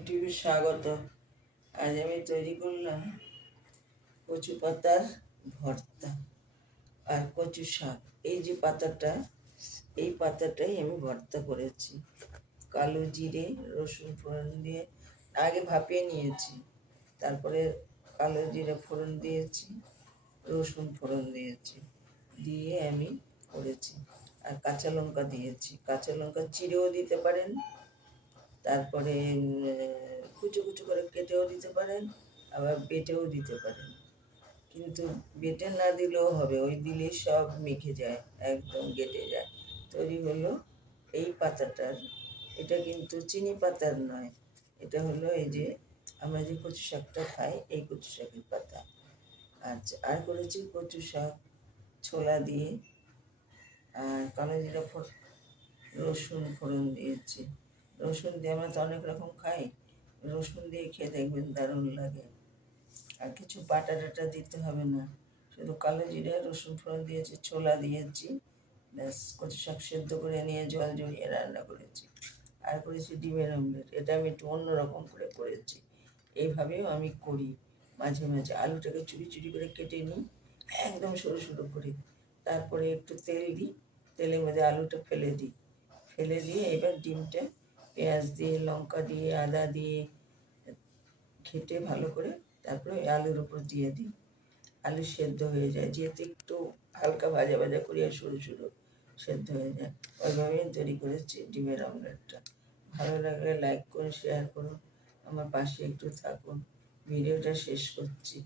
ইউটিউবে স্বাগত। আজ আমি তৈরি করলাম কচু পাতার ভর্তা আর কচু শাক। এই যে পাতাটা, এই পাতাটাই আমি ভর্তা করেছি। কালো জিরে রসুন ফোড়ন দিয়ে আগে ভাপিয়ে নিয়েছি, তারপরে কালো জিরে ফোড়ন দিয়েছি, রসুন ফোড়ন দিয়েছি, দিয়ে আমি করেছি। আর কাঁচা লঙ্কা দিয়েছি, কাঁচা লঙ্কা চিড়েও দিতে পারেন, তারপরে কুচো কুচো করে কেটেও দিতে পারেন, আবার বেটেও দিতে পারেন। কিন্তু বেটে না দিলেও হবে, ওই দিলেই সব মেখে যায়, একদম গেটে যায়। তৈরি হলো এই পাতাটার। এটা কিন্তু চিনি পাতার নয়, এটা হলো এই যে আমরা যে কচু শাকটা খাই, এই কচু শাকের পাতা। আচ্ছা, আর করেছি কচু শাক ছোলা দিয়ে, আর কালো জিরা রসুন ফোড়ন দিয়েছি। রসুন দিয়ে আমরা তো অনেক রকম খাই, রসুন দিয়ে খেয়ে দেখবেন দারুণ লাগে। আর কিছু বাটা টাটা দিতে হবে না, শুধু কালো জিরে রসুন ফোড়ন দিয়েছি, ছোলা দিয়েছি, ব্যাস কচু শাক সেদ্ধ করে নিয়ে জল জড়িয়ে রান্না করেছি। আর করেছি ডিমের অমলেট, এটা আমি একটু অন্যরকম করে করেছি। এইভাবেও আমি করি মাঝে মাঝে। আলুটাকে চুরি চুরি করে কেটে নিই, একদম সরু সরু করে, তারপরে একটু তেল দিই, তেলের মধ্যে আলুটা ফেলে দিই, ফেলে দিয়ে এবার ডিমটা পেঁয়াজ দিয়ে লঙ্কা দিয়ে আদা দিয়ে ঘেটে ভালো করে তারপরে ওই আলুর উপর দিয়ে দিই। আলু সেদ্ধ হয়ে যায়, যেহেতু একটু হালকা ভাজা ভাজা করি আর সরু সরু সেদ্ধ হয়ে যায়। ওইভাবেই তৈরি করেছি ডিমের অমলেটটা। ভালো লাগলে লাইক করুন, শেয়ার করুন, আমার পাশে একটু থাকুন। ভিডিওটা শেষ করছি।